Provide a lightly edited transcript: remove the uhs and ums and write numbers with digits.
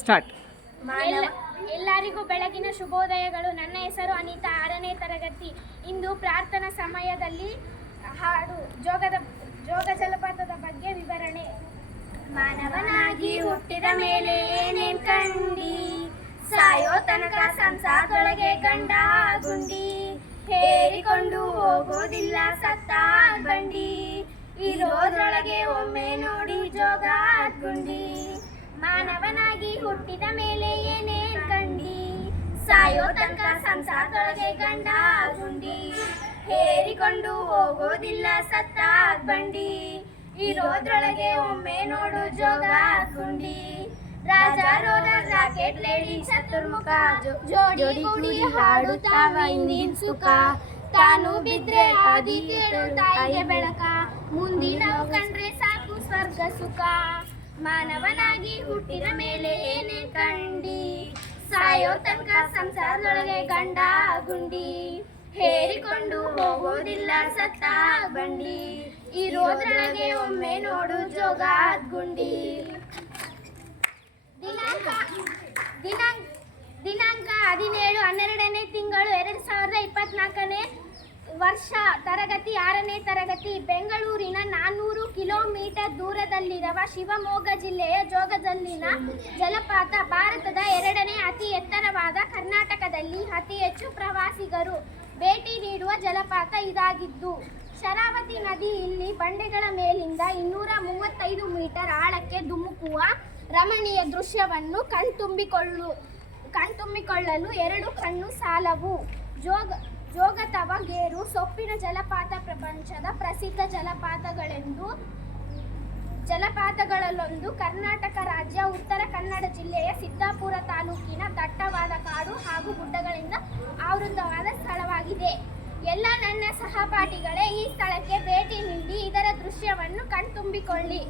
Start. ಎಲ್ಲರಿಗೂ ಬೆಳಗಿನ ಶುಭೋದಯಗಳು. ನನ್ನ ಹೆಸರು ಅನಿತಾ, 6ನೇ ತರಗತಿ. ಇಂದು ಪ್ರಾರ್ಥನಾ ಸಮಯದಲ್ಲಿ ಹಾಡು ಜೋಗ ಜಲಪಾತದ ಬಗ್ಗೆ ವಿವರಣೆ. ಮಾನವನಾಗಿ ಹುಟ್ಟಿದ ಮೇಲೆ ಏನೇನ್ ಕಂಡಿ, ಸಾಯೋ ತನಕ ಸಂಸಾರದೊಳಗೆ ಗಂಡ ಗುಂಡಿ, ಹೇರಿಕೊಂಡು ಹೋಗೋದಿಲ್ಲ ಸತ್ತ ಬಂಡಿ, ಇರೋದ್ರೊಳಗೆ ಒಮ್ಮೆ ನೋಡಿ ಜೋಗ ಗುಂಡಿ. ಮಾನವನಾಗಿ ಹುಟ್ಟಿದ ಮೇಲೆ ಏನೇನ್ ಕಂಡಿ, ಸಾಯೋ ತನಕ ಸಂಸಾರದೊಳಗೆ ಗಂಡ ಗುಂಡಿ, ಹೇರಿಕೊಂಡು ಹೋಗೋದಿಲ್ಲ ಸತ್ತ ಬಂಡಿ, ಇರೋದ್ರೊಳಗೆ ಒಮ್ಮೆ ನೋಡು ಜೋಗ ಗುಂಡಿ. ರಾಜ ರೋಗ ರಾಕೆಟ್ ಲೇಡಿ ಚತುರ್ಮುಖ, ಜೋಡಿ ಕೂಡಿ ಹಾಡುತ್ತಾವ ಇಂದಿನ ಸುಖ, ತಾನು ಬಿದ್ರೆ ಆದಿ ಕೇಳು ತಾಯಿಗೆ ಬೆಳಕ, ಮುಂದಿನ ಕಂಡ್ರೆ ಸಾಕು ಸ್ವರ್ಗ ಸುಖ. ಮಾನವನಾಗಿ ಹುಟ್ಟಿದ ಮೇಲೆ ಏನೇ ಕಂಡಿ, ಸಾಯೋ ತನಕ ಸಂಸಾರದೊಳಗೆ ಗಂಡ ಗುಂಡಿ, ಹೇರಿಕೊಂಡು ಹೋಗೋದಿಲ್ಲ ಸತ್ತ ಬಂಡಿ, ಇರೋದ್ರೊಳಗೆ ಒಮ್ಮೆ ನೋಡು ಜೋಗ ಗುಂಡಿ. ದಿನಾಂಕ 17/12ನೇ ತಿಂಗಳು 2024ನೇ ವರ್ಷ. ತರಗತಿ 6ನೇ ತರಗತಿ. ಬೆಂಗಳೂರಿನ 400 ಕಿಲೋಮೀಟರ್ ದೂರದಲ್ಲಿರುವ ಶಿವಮೊಗ್ಗ ಜಿಲ್ಲೆಯ ಜೋಗದಲ್ಲಿನ ಜಲಪಾತ ಭಾರತದ 2ನೇ ಅತಿ ಎತ್ತರವಾದ, ಕರ್ನಾಟಕದಲ್ಲಿ ಅತಿ ಹೆಚ್ಚು ಪ್ರವಾಸಿಗರು ಭೇಟಿ ನೀಡುವ ಜಲಪಾತ ಇದಾಗಿದ್ದು, ಶರಾವತಿ ನದಿ ಇಲ್ಲಿ ಬಂಡೆಗಳ ಮೇಲಿಂದ 235 ಮೀಟರ್ ಆಳಕ್ಕೆ ಧುಮುಕುವ ರಮಣೀಯ ದೃಶ್ಯವನ್ನು ಕಣ್ತುಂಬಿಕೊಳ್ಳಲು 2 ಕಣ್ಣು ಸಾಲವು. ಜೋಗತವಗೇರು ಸೊಪ್ಪಿನ ಜಲಪಾತ ಪ್ರಪಂಚದ ಪ್ರಸಿದ್ಧ ಜಲಪಾತಗಳಲ್ಲೊಂದು. ಕರ್ನಾಟಕ ರಾಜ್ಯ ಉತ್ತರ ಕನ್ನಡ ಜಿಲ್ಲೆಯ ಸಿದ್ದಾಪುರ ತಾಲೂಕಿನ ದಟ್ಟವಾದ ಕಾಡು ಹಾಗೂ ಗುಡ್ಡಗಳಿಂದ ಆವೃತವಾದ ಸ್ಥಳವಾಗಿದೆ. ಎಲ್ಲ ನನ್ನ ಸಹಪಾಠಿಗಳೇ ಈ ಸ್ಥಳಕ್ಕೆ ಭೇಟಿ ನೀಡಿ ಇದರ ದೃಶ್ಯವನ್ನು ಕಣ್ತುಂಬಿಕೊಳ್ಳಿ.